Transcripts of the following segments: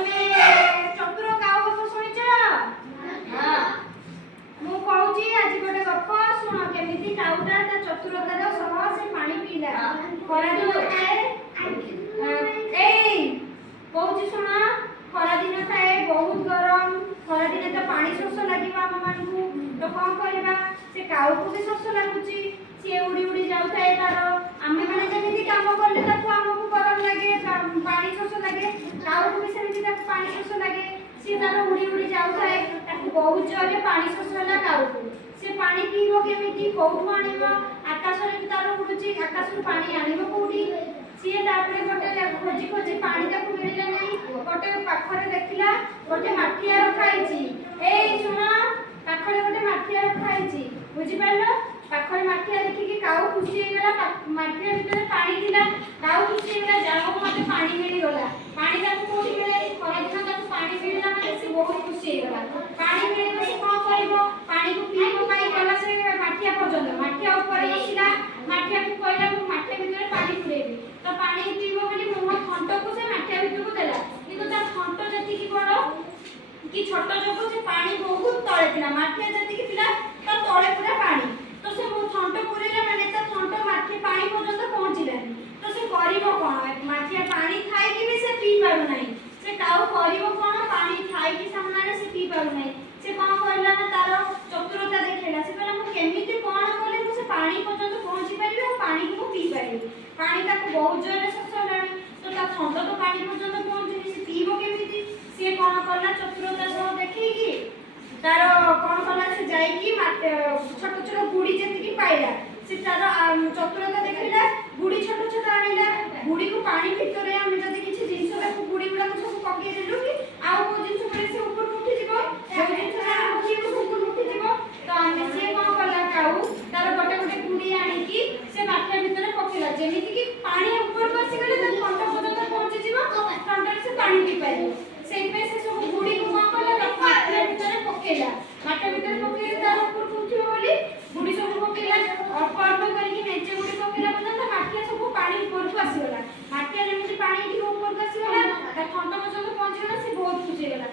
ତମେ ଚତୁର କାଉ ଗପ ଶୁଣିଛ? ମୁଁ କହୁଛି ଆଜି ଗୋଟେ ଗପ ଶୁଣ କେମିତି କାଉଟା ତା ଚତୁରତାର ସହ ସେ ପାଣି ପିଇଲା। ଖରାଦିନ ଥାଏ ଏଇ କହୁଛି ଶୁଣ, ଖରାଦିନ ଥାଏ ବହୁତ ଗରମ। ଖରାଦିନେ ତ ପାଣି ଶୋଷ ଲାଗିବ ଆମମାନଙ୍କୁ, ତ କଣ କରିବା? ସେ କାଉକୁ ବି ଶୋଷ ଲାଗୁଛି, ସିଏ ଉଡ଼ି ଉଡ଼ି ଯାଉଥାଏ ତାର। ଆମେମାନେ ଯେମିତି କାମ କଲେ ତାକୁ ଆମକୁ ଗରମ ଲାଗେ, ପାଣି ଶୋଷ ଲାଗେ, କାଉକୁ ବି ସେମିତି ତାକୁ ପାଣି ଶୋଷ ଲାଗେ। ସିଏ ତାର ଉଡ଼ି ଉଡ଼ି ଯାଉଥାଏ, ତାକୁ ବହୁତ ଜୋରରେ ପାଣି ଶୋଷ ହେଲା କାଉକୁ। ସେ ପାଣି ପିଇବ କେମିତି, କୋଉଠୁ ଆଣିବ? ଆକାଶରେ ତାର ଉଡୁଛି, ଆକାଶରୁ ପାଣି ଆଣିବ କୋଉଠି? ସିଏ ତାପରେ ଗୋଟେ ଖୋଜି ଖୋଜି ପାଣି ତାକୁ ମିଳିଲା ନାହିଁ। ଗୋଟେ ପାଖରେ ଦେଖିଲା ଗୋଟେ ମାଠିଆ ରଖା ହେଇଛି। ଏଇ ଶୁଣ, ପାଖରେ ଗୋଟେ ମାଠିଆ ରଖା ହେଇଛି, ବୁଝିପାରିଲ? ପାଖରେ ମାଠିଆ ଦେଖିକି କାଉ ଖୁସି ହେଇଗଲା। ମାଠିଆ ଭିତରେ ପାଣି ଥିଲା, କାଉ ଖୁସି ହେଇଗଲା, ଯାହା ହଉ ମତେ ପାଣି ମିଳିଗଲା। ପାଣି ତାକୁ କୋଉଠି ମିଳେ? ଖରାଦିନ ତାକୁ ପାଣି ମିଳିଲା ମାନେ ସେ ବହୁତ ଖୁସି ହେଇଗଲା। ପାଣି ମିଳିବ, ସେ କଣ କରିବ? ପାଣିକୁ ପିଇବା ପାଇଁ ଗଲା ସେ ମାଠିଆ ପର୍ଯ୍ୟନ୍ତ। ମାଠିଆ ଉପରେ ବସିଲା, ମାଠିଆକୁ କହିଲା ମୁଁ ମାଠିଆ ଭିତରେ ପାଣି ପୁରେଇବି। ତ ପାଣି ପିଇବ ବୋଲି ମୁହଁ ଥଣ୍ଟକୁ ସେ ମାଠିଆ ଭିତରକୁ ଦେଲା, କିନ୍ତୁ ତା ଥଣ୍ଟ ଯେତିକି ବଡ କି ଛୋଟ ଯୋଗୁ ସେ ପାଣି ବହୁତ ତଳେ ଥିଲା। ମାଠିଆ ଯେତିକି ଥିଲା ତା ତଳେ ପୁରା ପାଣି। ତ ସେ ଥଣ୍ଟ ପୁରେଇଲା ମାନେ ତା ଥଣ୍ଟ ମାଠିଆ ପାଣି ପର୍ଯ୍ୟନ୍ତ ପହଞ୍ଚିଲାନି। ତ ସେ କରିବ କଣ? ମାଠିଆ ପାଣି ଥାଇକି ବି ସେ ପିଇ ପାରୁନାହିଁ। ସେ କାଉ କରିବ କଣ? ପାଣି ଥାଇକି ସାମ୍ନାରେ ସେ ପିଇ ପାରୁନାହିଁ। ସେ କଣ କରିଲା ନା ତାର ଚତୁରତା ଦେଖେଇଲା। ସେ କହିଲା ମୁଁ କେମିତି କଣ କଲେ ମୁଁ ସେ ପାଣି ପର୍ଯ୍ୟନ୍ତ ପହଞ୍ଚି ପାରିବି ଆଉ ପାଣିକୁ ମୁଁ ପିଇ ପାରିବି। ପାଣି ତାକୁ ବହୁତ ଜୋରରେ ଶୋଷ ହେଲାଣି, ତ ତା ଥଣ୍ଟ ତ ପାଣି ପର୍ଯ୍ୟନ୍ତ ପହଞ୍ଚିନି, ସେ ପିଇବ କେମିତି? ସିଏ କଣ କଲା? ଚତୁରତା ସହ ଦେଖେଇକି ତାର କଣ କଲା? ସେ ଯାଇକି ଛୋଟ ଛୋଟ ଗୁଡ଼ି ଯେତିକି ପାଇଲା, ସେ ତାର ଚତୁରତା ଦେଖେଇଲା, ଗୁଡ଼ି ଛୋଟ ଛୋଟ ଆଣିଲା। ଗୁଡ଼ିକୁ ପାଣି ଭିତରେ ଆମେ ଯଦି କିଛି ଜିନିଷ ତାକୁ ଗୁଡ଼ି ଗୁଡାକୁ ସବୁ ପକେଇଦେଲୁ କି ଆଉ କୋଉ ଜିନିଷ ପକେଇ ସେ ଉପରକୁ ଉଠିଯିବ, ଯୋଉ ଜିନିଷଟା ଆମେ ପକେଇବୁ ସେ ଉପରକୁ ଉଠିଯିବ। ତ ଆମେ ସିଏ କଣ କଲା? କାଉ ତାର ଗୋଟେ ଗୋଟେ ଗୁଡ଼ି ଆଣିକି ସେ ମାଠିଆ ଭିତରେ ପକେଇଲା, ଯେମିତି କି ପାଣି ଉପରକୁ ଆସିଗଲେ ତା ଥଣ୍ଟ ପର୍ଯ୍ୟନ୍ତ ପହଞ୍ଚିଯିବ, ଥଣ୍ଟରେ ସେ ପାଣି ପିଇ ପାରିବ। ସେଇଥିପାଇଁ ସେ ସବୁ ଗୁଡ଼ିକୁ କଣ କଲା? ମାଠିଆ ଭିତରେ ପକେଇଲା। ମାଠିଆ ଭିତରେ ପକେଇଲେ ତାର ଉପରକୁ ଉଠିବ ବୋଲି ଗୁଡ଼ି ସବୁ ପକେଇଲା। ଅଳ୍ପ ଅଳ୍ପ କରିକି ମେଞ୍ଚେ ଗୁଡ଼ି ପକେଇଲା ପର୍ଯ୍ୟନ୍ତ ମାଠିଆ ସବୁ ପାଣି ଉପରକୁ ଆସିଗଲା। ମାଠିଆ ଯେମିତି ପାଣି ଟିକେ ଉପରକୁ ଆସିଗଲା, ତା ଥଣ୍ଟ ପର୍ଯ୍ୟନ୍ତ ପହଞ୍ଚିଗଲା, ସେ ବହୁତ ଖୁସି ହେଇଗଲା।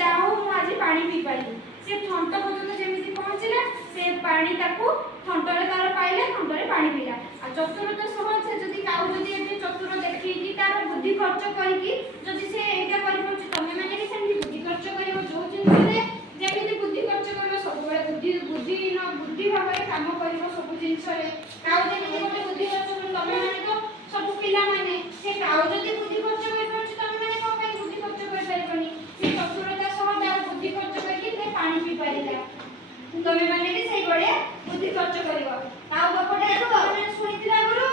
ଯାହା ହଉ ମୁଁ ଆଜି ପାଣି ପିଇ ପାରିଲି। ସେ ଥଣ୍ଟ ପର୍ଯ୍ୟନ୍ତ ଯେମିତି ପହଞ୍ଚିଲା, ସେ ପାଣି ତାକୁ ଥଣ୍ଟରେ ତାର ପାଇଲା, ଥଣ୍ଟରେ ପାଣି ପିଇଲା। ଆଉ ଚତୁରତା ସହ ସେ ଯଦି କାଉ ଯଦି ଏବେ ଚତୁର ଦେଖେଇକି ତାର ବୁଦ୍ଧି ଖର୍ଚ୍ଚ କରିକି ଯଦି ସେ ଏଇଟା କରିପାରୁଛି, ତମେ ମାନେ ବି ସେମିତି ବୁଦ୍ଧି ଖର୍ଚ୍ଚ କରିବ। ଯୋଉ ଜିନିଷରେ ଯେମିତି ବୁଦ୍ଧି ଖର୍ଚ୍ଚ କରିବ, ସବୁବେଳେ ବୁଦ୍ଧି ଭାବରେ କାମ କରିବ ସବୁ ଜିନିଷରେ। କାଉ ଯେମିତି ଗୋଟେ ବୁଦ୍ଧି ଖର୍ଚ୍ଚ କରିବ, ତମେ ମାନେ ତ ସବୁ ପିଲାମାନେ, ସେ କାଉ ଯଦି ବୁଦ୍ଧି ଖର୍ଚ୍ଚ କରିପାରୁଛି, ତମେ ମାନେ କଣ ପାଇଁ ବୁଦ୍ଧି ଖର୍ଚ୍ଚ କରିପାରିବନି? ସେ ଚତୁରତା ସହ ତାର ବୁଦ୍ଧି ଖର୍ଚ୍ଚ କରିକି ସେ ପାଣି ପିଇ ପାରିଲା। ତମେ ମାନେ ବି ସେଇଭଳିଆ ବୁଦ୍ଧି ଖର୍ଚ୍ଚ କରିବ। କାଉ ଗପଟା ତମେ ଶୁଣିଥିଲ ଆଗରୁ?